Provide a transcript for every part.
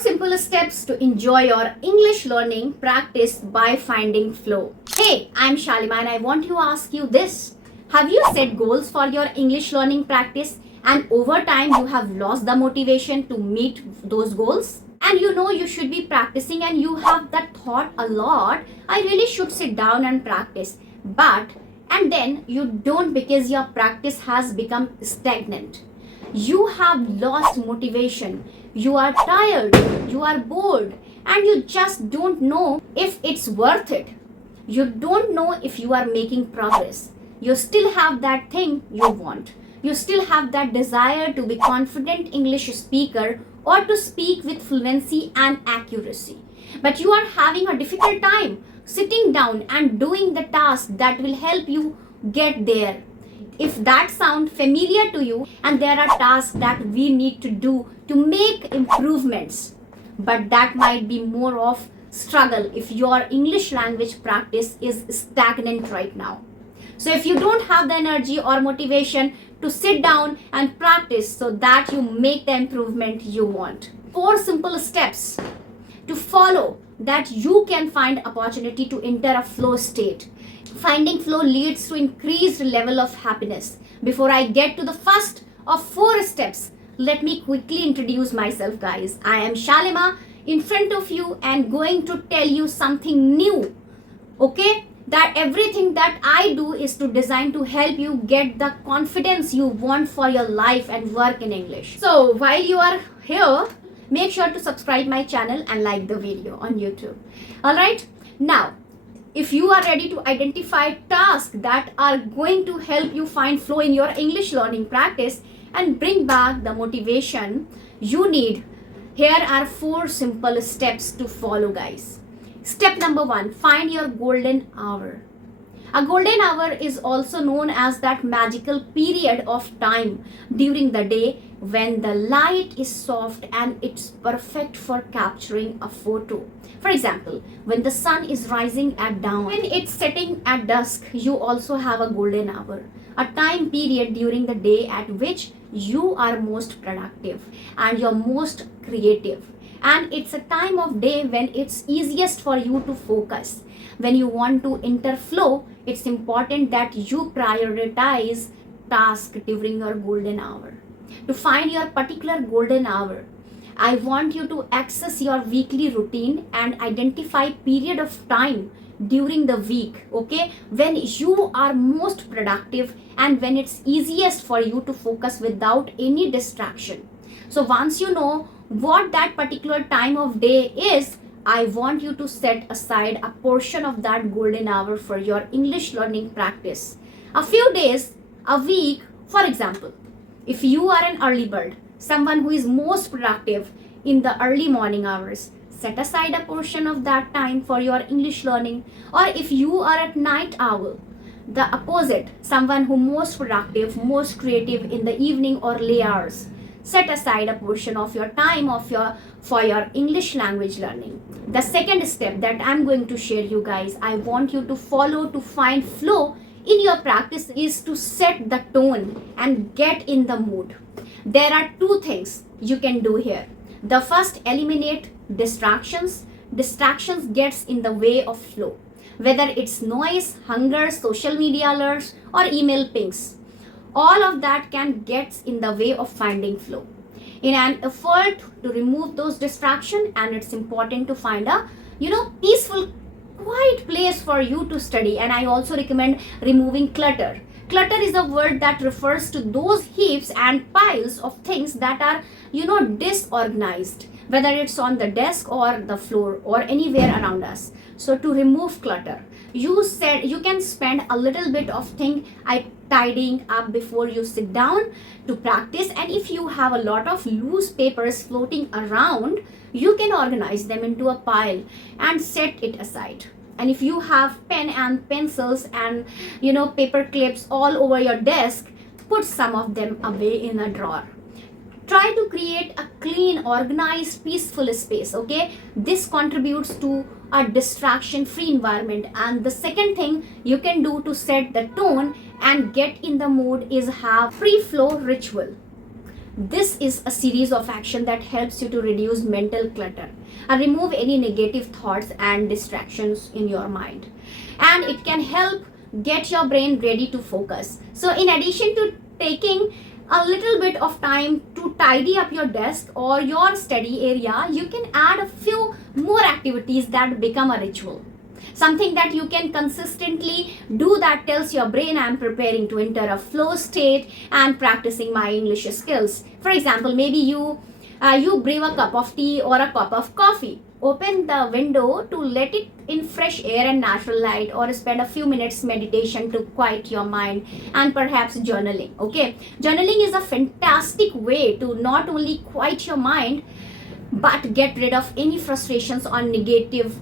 simple steps to enjoy your English learning practice by finding flow. Hey, I'm Shalima and I want to ask you this. Have you set goals for your English learning practice and over time you have lost the motivation to meet those goals? And you know you should be practicing and you have that thought a lot, I really should sit down and practice. And then you don't because your practice has become stagnant. You have lost motivation, you are tired, you are bored, and you just don't know if it's worth it. You don't know if you are making progress. You still have that thing you want. You still have that desire to be confident English speaker or to speak with fluency and accuracy. But you are having a difficult time sitting down and doing the task that will help you get there. If that sounds familiar to you, and there are tasks that we need to do to make improvements, but that might be more of struggle if your English language practice is stagnant right now. So if you don't have the energy or motivation to sit down and practice so that you make the improvement you want. 4 simple steps to follow that you can find opportunity to enter a flow state. Finding flow leads to increased level of happiness. Before I get to the first of 4 steps, let me quickly introduce myself, guys. I am Shalima in front of you and going to tell you something new. Okay? That everything that I do is to design to help you get the confidence you want for your life and work in English. So while you are here, make sure to subscribe my channel and like the video on YouTube. Alright? Now, if you are ready to identify tasks that are going to help you find flow in your English learning practice and bring back the motivation you need, here are 4 simple steps to follow, guys. Step number 1, find your golden hour. A golden hour is also known as that magical period of time during the day when the light is soft and it's perfect for capturing a photo. For example, when the sun is rising at dawn, when it's setting at dusk, you also have a golden hour, a time period during the day at which you are most productive and you're most creative. And it's a time of day when it's easiest for you to focus. When you want to enter flow, it's important that you prioritize tasks during your golden hour. To find your particular golden hour, I want you to access your weekly routine and identify period of time during the week, okay, when you are most productive and when it's easiest for you to focus without any distraction. So once you know what that particular time of day is, I want you to set aside a portion of that golden hour for your English learning practice. A few days, a week, for example. If you are an early bird, someone who is most productive in the early morning hours, set aside a portion of that time for your English learning. Or if you are a night owl, the opposite, someone who most productive, most creative in the evening or late hours, set aside a portion of your time for your English language learning. The second step that I'm going to share you guys, I want you to follow to find flow in your practice is to set the tone and get in the mood. There are 2 things you can do here. The first, eliminate distractions. Distractions gets in the way of flow. Whether it's noise, hunger, social media alerts or email pings. All of that can get in the way of finding flow. In an effort to remove those distractions, and it's important to find a peaceful, quiet place for you to study. And I also recommend removing clutter. Clutter is a word that refers to those heaps and piles of things that are disorganized, whether it's on the desk or the floor or anywhere around us. So to remove clutter, you can spend a little bit of tidying up before you sit down to practice. And if you have a lot of loose papers floating around, you can organize them into a pile and set it aside. And if you have pen and pencils and paper clips all over your desk, put some of them away in a drawer. Try to create a clean, organized, peaceful space, okay? This contributes to a distraction-free environment. And the second thing you can do to set the tone and get in the mood is have free flow ritual. This is a series of action that helps you to reduce mental clutter and remove any negative thoughts and distractions in your mind. And it can help get your brain ready to focus. So in addition to taking a little bit of time to tidy up your desk or your study area, you can add a few more activities that become a ritual. Something that you can consistently do that tells your brain, I'm preparing to enter a flow state and practicing my English skills. For example, maybe you brew a cup of tea or a cup of coffee. Open the window to let it in fresh air and natural light, or spend a few minutes meditation to quiet your mind, and perhaps journaling. Okay, journaling is a fantastic way to not only quiet your mind but get rid of any frustrations or negative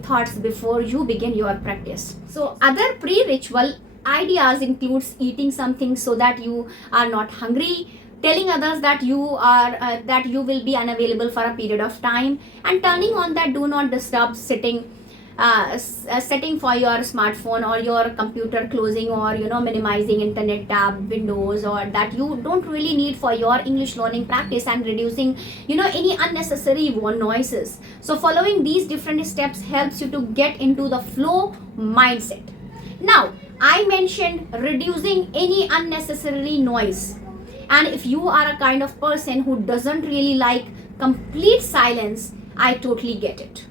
thoughts before you begin your practice. So other pre-ritual ideas includes eating something so that you are not hungry, telling others that you will be unavailable for a period of time, and turning on that do not disturb setting for your smartphone or your computer, closing or minimizing internet tab windows or that you don't really need for your English learning practice, and reducing any unnecessary noises. So following these different steps helps you to get into the flow mindset. Now I mentioned reducing any unnecessary noise, and if you are a kind of person who doesn't really like complete silence, I totally get it.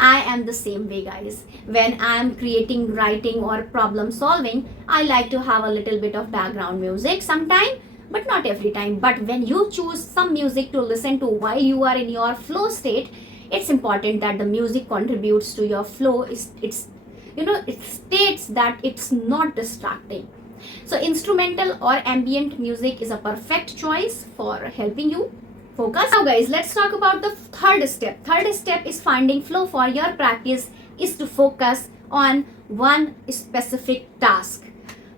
I am the same way, guys. When I am creating, writing or problem solving, I like to have a little bit of background music sometime, but not every time. But when you choose some music to listen to while you are in your flow state, it's important that the music contributes to your flow. It states that it's not distracting. So instrumental or ambient music is a perfect choice for helping you focus. Now guys, let's talk about the third step. Third step is finding flow for your practice is to focus on one specific task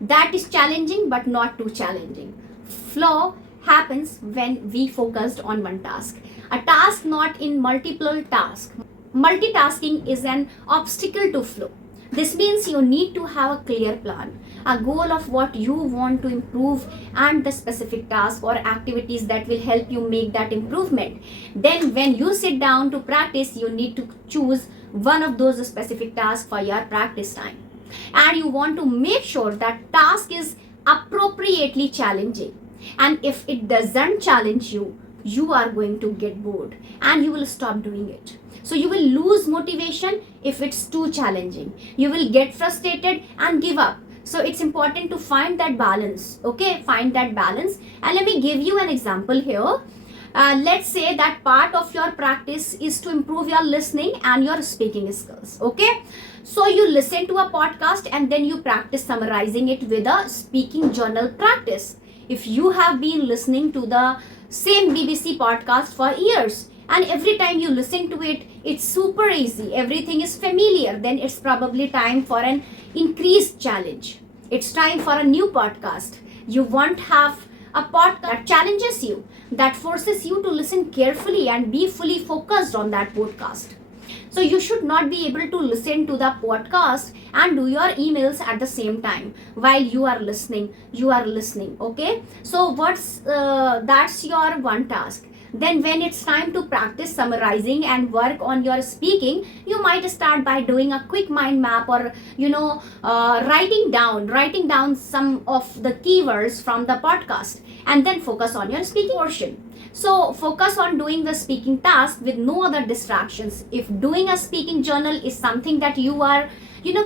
that is challenging but not too challenging. Flow happens when we focused on one task. A task not in multiple tasks. Multitasking is an obstacle to flow. This means you need to have a clear plan, a goal of what you want to improve, and the specific task or activities that will help you make that improvement. Then when you sit down to practice, you need to choose one of those specific tasks for your practice time. And you want to make sure that task is appropriately challenging. And if it doesn't challenge you, you are going to get bored and you will stop doing it. So you will lose motivation if it's too challenging. You will get frustrated and give up. So it's important to find that balance. Okay, find that balance. And let me give you an example here. Let's say that part of your practice is to improve your listening and your speaking skills. Okay, so you listen to a podcast and then you practice summarizing it with a speaking journal practice. If you have been listening to the same BBC podcast for years, and every time you listen to it, it's super easy, everything is familiar, then it's probably time for an increased challenge. It's time for a new podcast. You won't have a podcast that challenges you, that forces you to listen carefully and be fully focused on that podcast. So you should not be able to listen to the podcast and do your emails at the same time while you are listening. Okay, so that's your one task. Then when it's time to practice summarizing and work on your speaking, you might start by doing a quick mind map, or writing down some of the keywords from the podcast, and then focus on your speaking portion. So focus on doing the speaking task with no other distractions. If doing a speaking journal is something that you are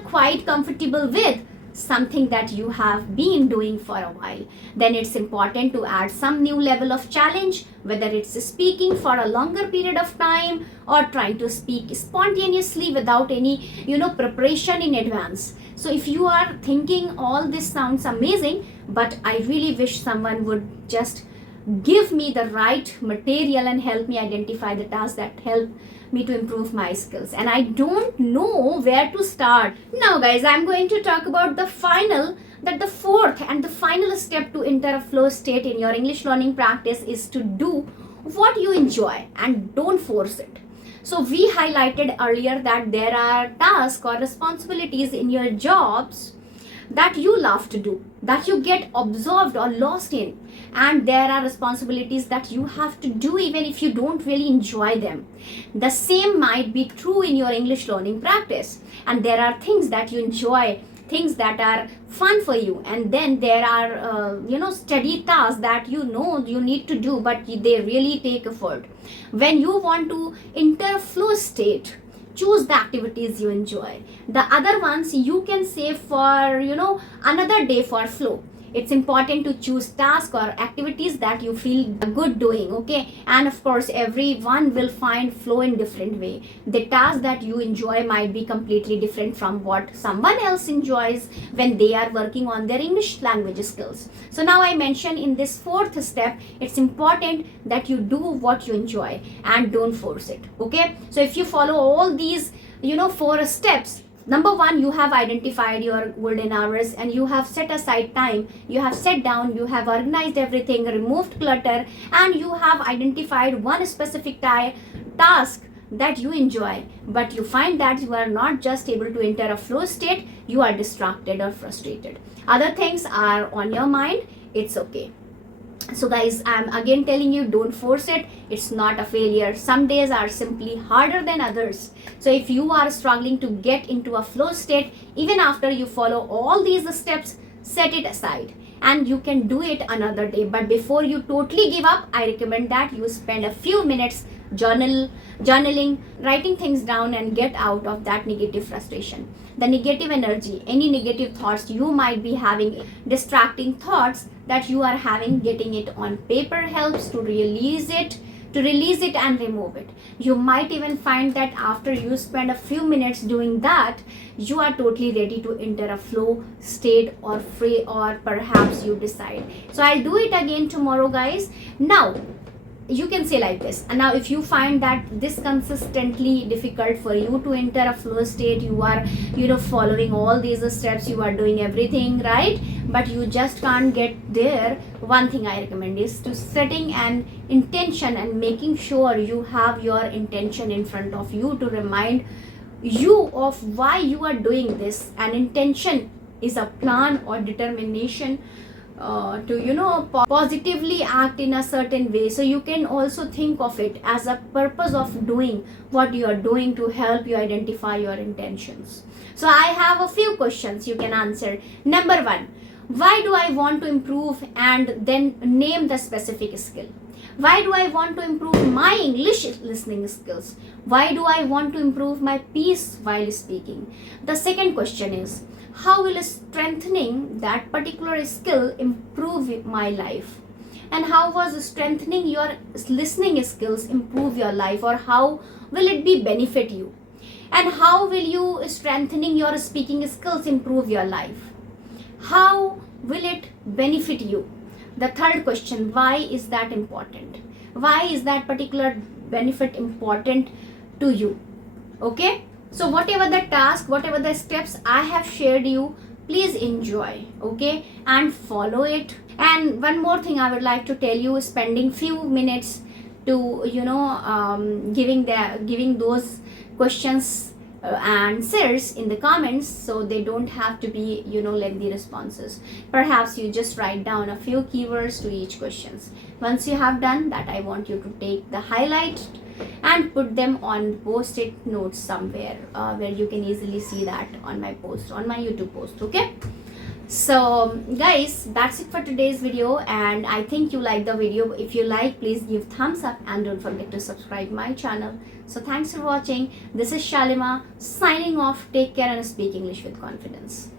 quite comfortable with, something that you have been doing for a while, then it's important to add some new level of challenge, whether it's speaking for a longer period of time or trying to speak spontaneously without any preparation in advance. So if you are thinking all this sounds amazing, but I really wish someone would just give me the right material and help me identify the tasks that help me to improve my skills, and I don't know where to start. Now guys, I'm going to talk about the fourth and the final step to enter a flow state in your English learning practice is to do what you enjoy and don't force it. So we highlighted earlier that there are tasks or responsibilities in your jobs that you love to do. that you get absorbed or lost in, and there are responsibilities that you have to do even if you don't really enjoy them. The same might be true in your English learning practice, and there are things that you enjoy, things that are fun for you, and then there are study tasks that you need to do, but they really take effort. When you want to enter flow state, choose the activities you enjoy. The other ones you can save for another day for flow. It's important to choose tasks or activities that you feel good doing, okay? And of course, everyone will find flow in different way. The task that you enjoy might be completely different from what someone else enjoys when they are working on their English language skills. So now I mentioned in this fourth step, it's important that you do what you enjoy and don't force it, okay? So if you follow all these, 4 steps, number 1, you have identified your golden hours and you have set aside time. You have sat down, you have organized everything, removed clutter, and you have identified one specific task that you enjoy. But you find that you are not just able to enter a flow state, you are distracted or frustrated. Other things are on your mind, it's okay. So guys, I'm again telling you, don't force it. It's not a failure. Some days are simply harder than others. So if you are struggling to get into a flow state, even after you follow all these steps, set it aside and you can do it another day. But before you totally give up, I recommend that you spend a few minutes journaling, writing things down, and get out of that negative frustration, the negative energy, any negative thoughts you might be having, distracting thoughts that you are having. Getting it on paper helps to release it and remove it. You might even find that after you spend a few minutes doing that, you are totally ready to enter a flow state or free, or perhaps you decide, so I'll do it again tomorrow, guys. Now you can say like this, and now if you find that this consistently difficult for you to enter a flow state, you are following all these steps, you are doing everything right, but you just can't get there, one thing I recommend is to setting an intention and making sure you have your intention in front of you to remind you of why you are doing this. An intention is a plan or determination to positively act in a certain way. So you can also think of it as a purpose of doing what you are doing to help you identify your intentions. So I have a few questions you can answer. Number 1, why do I want to improve, and then name the specific skill. Why do I want to improve my English listening skills? Why do I want to improve my pace while speaking? The second question is, how will strengthening that particular skill improve my life? And how was strengthening your listening skills improve your life, or how will it be benefit you? And how will you strengthening your speaking skills improve your life? How will it benefit you? The third question, why is that important? Why is that particular benefit important to you? Okay? So whatever the task, whatever the steps I have shared you, please enjoy, okay, and follow it. And one more thing I would like to tell you, spending few minutes to giving those questions answers in the comments, so they don't have to be lengthy responses. Perhaps you just write down a few keywords to each questions. Once you have done that, I want you to take the highlight and put them on post-it notes somewhere where you can easily see that on my post, on my YouTube post, okay? So guys, that's it for today's video, and I think you like the video. If you like, please give thumbs up and don't forget to subscribe my channel. So thanks for watching. This is Shalima signing off. Take care and speak English with confidence.